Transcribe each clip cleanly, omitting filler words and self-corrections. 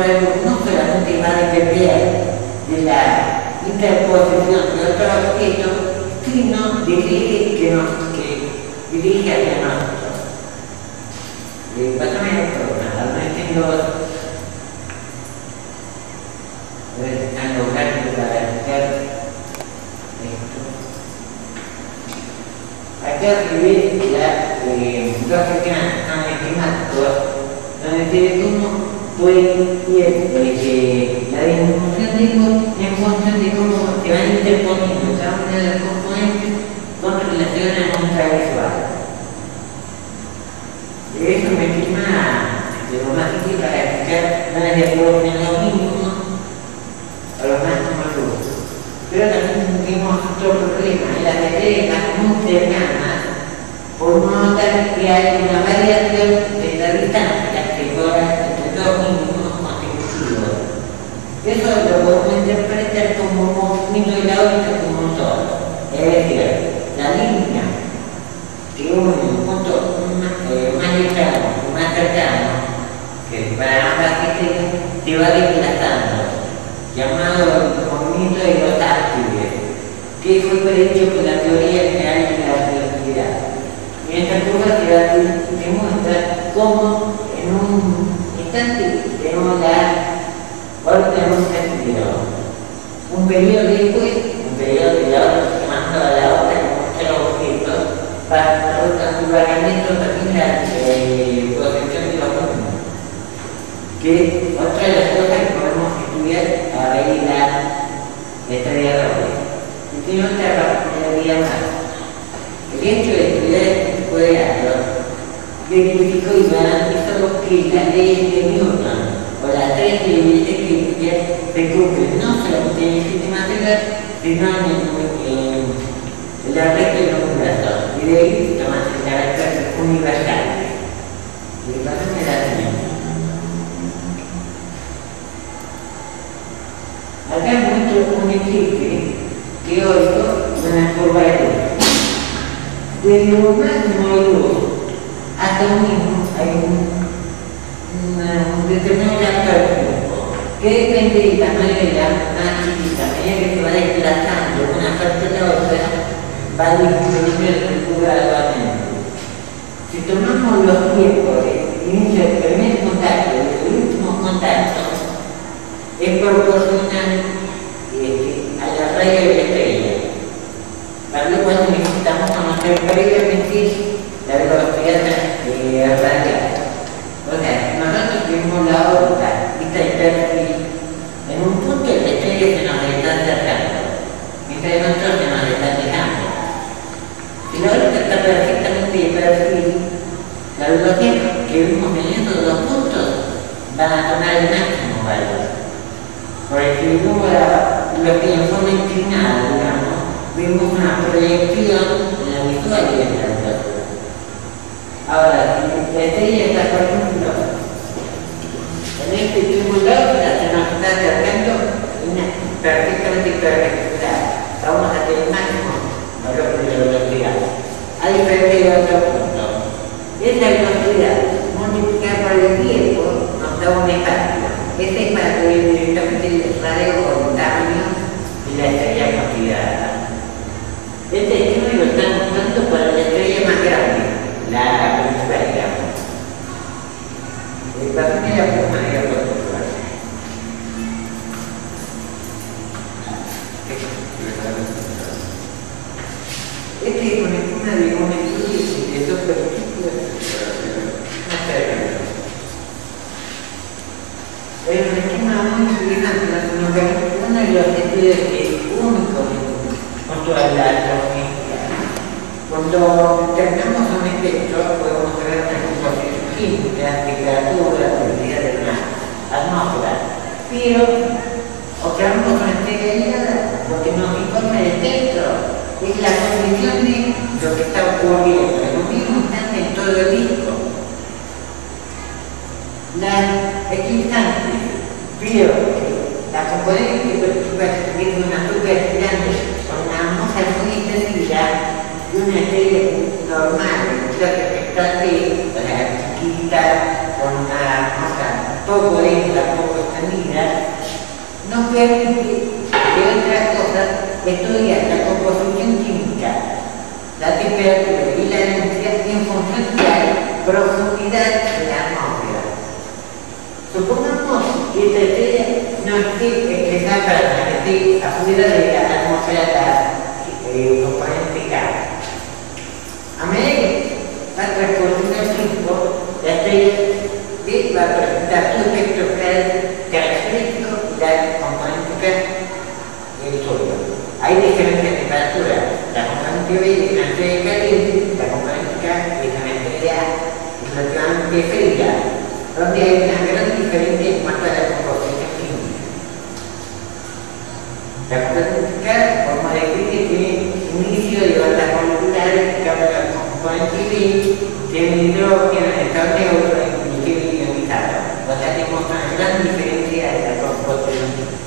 forma de luz no solamente va a depender de la interposición de otro objeto, sino dirige hacia nosotros. Pásame esto, no entiendo. Están logrando para hacer esto. Acá se ve dos sistemas matemáticos donde se ve cómo puede ir la disminución de luz en función de cómo se van interponiendo cada una de las componentes con relación a nuestra visual. Eso me estima de lo más útil para explicar las de lo mínimo a lo máximo luz. Pero también tuvimos otro problema, en las estrellas muy cercanas, por notar que hay una variación de la distancia que corre entre dos mínimos consecutivos. Eso lo podemos interpretar como un movimiento de la órbita como un sol. Es decir, la línea que une un punto más lejano y más cercano, que para ambas estrellas se va desplazando, llamado el movimiento de los ácidos, que fue predicho por la teoría general de la relatividad. En esta curva se demuestra cómo en un instante tenemos la órbita de un sentido. Un periodo después, un periodo de la órbita llamando a la órbita como muestra objetos, para calculamiento también la posición de los mundos. Que otra de las cosas que podemos estudiar a raíz de la estrella doble. Y tiene otra particularidad más. El hecho de estudiar este tipo de datos verificó y garantizó que las leyes de Newton o las tres leyes de Kepler se cumplen no solamente en el sistema solar, sino en el resto del universo. Y de ahí toman el carácter universal. Y de paso me da siguiente. Acá muestro un eclipse teórico de una curva de luz. Desde un máximo de luz hasta un mínimo hay un determinado lapso de tiempo que depende del tamaño de la más chiquita. A medida que se va desplazando una parte de la otra, va disminuyendo el tiempo gradualmente. Si tomamos los tiempos de inicio del primer contacto y del último contacto, es proporcional a la raya de la estrella. Para lo cual necesitamos conocer previamente la velocidad radial. O sea, nosotros tenemos la órbita vista de perfil. En un punto de la estrella se nos está acercando, mientras en otro se nos está alejando. Si la órbita está perfectamente de perfil, la velocidad que vimos en esos dos puntos va a tomar el máximo valor. Porque si vemos lo que en forma inclinada, digamos, vemos una proyección en la visual de la velocidad. Ahora, si la estrella está, por ejemplo, en este triángulo, se nos está acercando perfectamente perpendicular. Vamos a tener el máximo valor de la velocidad. A diferencia de otro punto. Esa velocidad multiplicada por el tiempo nos da un espacio. Ese espacio es directamente el radio o el tamaño de la estrella considerada. Este esquema lo estamos usando para la estrella más grande, la principal, digamos. La primera forma de la proporción. Este es un esquema de un estudio de dos partículas más cercanas. Es un esquema muy interesante, uno de los estudios únicos con toda la astronomía. Cuando terminamos un espectro, podemos ver una composición química, temperatura, velocidad de una atmósfera. Pero observamos una estrella helada porque nos informa el espectro. Es la condición de lo que está ocurriendo en un mismo instante en todo el disco. Las equidistantes, pero la componente principal es una supergigante con una atmósfera muy extendida y una estrella normal, expectante, o sea, chiquita, con una atmósfera poco densa, poco estudia la composición química, la temperatura y la densidad en función de la profundidad de la atmósfera. Supongamos que esta estrella no esté expresada para que esté afuera de la atmósfera la componente K. A medida que va transcurriendo el tiempo, la estrella va a presentar su espectro característico y la componente K el suelo. Hay diferentes temperaturas. La componente B es una estrella caliente, la componente K es una estrella relativamente fría, donde hay una gran diferencia en cuanto a la composición química. La componente K, como describe, tiene un inicio de bandas moleculares, en cambio la componente B tiene un hidrógeno en estado neutro y tiene ionizado. O sea, tenemos una gran diferencia de la composición química.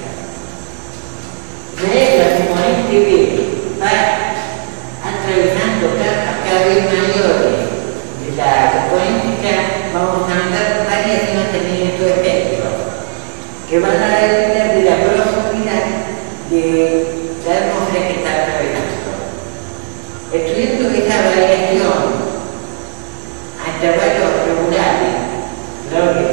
La componente B va atravesando capas cada vez mayores de la componente K. Vamos a notar variaciones también en su espectro que van a depender de la profundidad de la atmósfera que está atravesando. Estudiando esta variación a intervalos regulares, creo que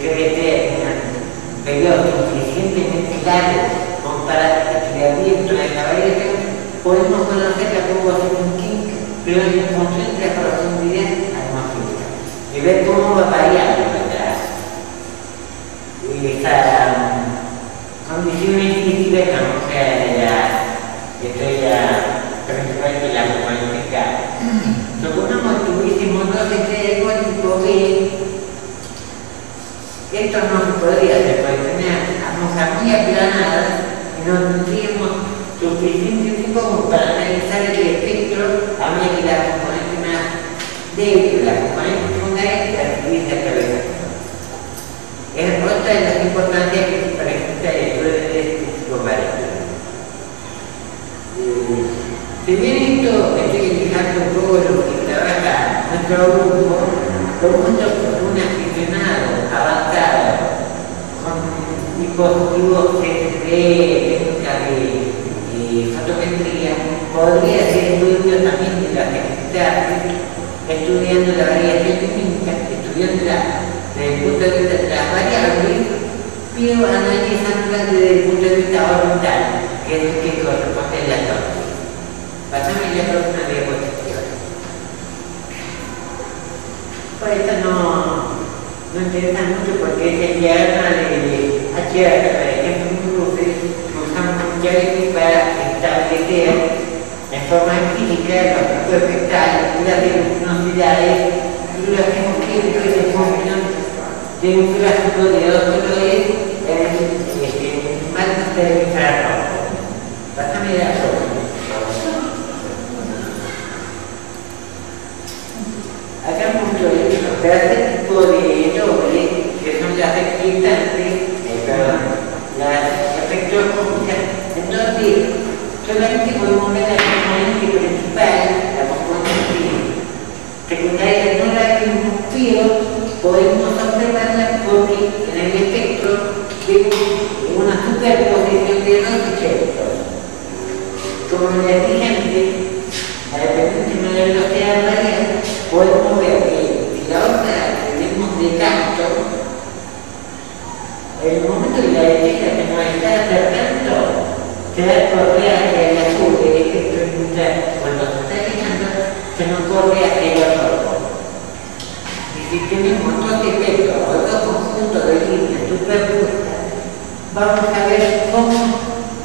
debe ser un periodo suficientemente largo para estudiamiento de la variación, podemos conocer la composición química, pero en función de la profundidad atmosférica y ver cómo va variando esta condiciones físicas en la atmósfera de la estrella principal de la componente K. Supongamos que tuviésemos dos estrellas igual tipo B. Esto no se podría hacer, porque tener atmósferas muy aplanadas y no tendríamos suficiente tiempo como para analizar el espectro a medida que la componente más débil, la componente secundaria, la siguiente atravesando. Es otra de las importancias que se presenta el estudio de este tipo de variables. Si bien esto estoy indicando un poco lo que trabaja nuestro grupo, los muchos un aficionado avanzado con dispositivos técnicas de fotometría podría ser estudio también de la necesidad, estudiando la variación química, estudiándola desde el punto de vista de las variables, pero analizándolas desde el punto de vista orbital, que es lo que corresponde a la atmósfera. Pasame la próxima diapositiva. Pues esto no interesa mucho porque es el diagrama de HR, es un grupo que usamos muchas veces para establecer en forma empírica los tipos espectrales, las luminosidades y los hacemos químicos en función de un gráfico de dos colores en marcos de infrarrojo. Pásame la próxima. Acá mucho de este tipo de doble, que son las excitantes, las espectroscópicas, entonces solamente podemos ver la componente principal, la componente secundaria no la vemos, pero podemos observarla porque en el espectro vemos una superposición de dos espectros. Como les dije antes, a dependencia de la velocidad variable, podemos ver que si la onda que tenemos de tanto, en el momento de la estrella que nos está acercando, se da correa hacia el azul del espectro industrial. Cuando se está alejando, se nos corre hacia el otro. Y si tenemos dos espectros o dos conjuntos de líneas superpuestas, vamos a ver cómo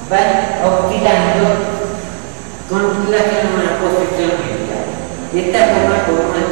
van oscilando con relación a una posición media. De esta forma podemos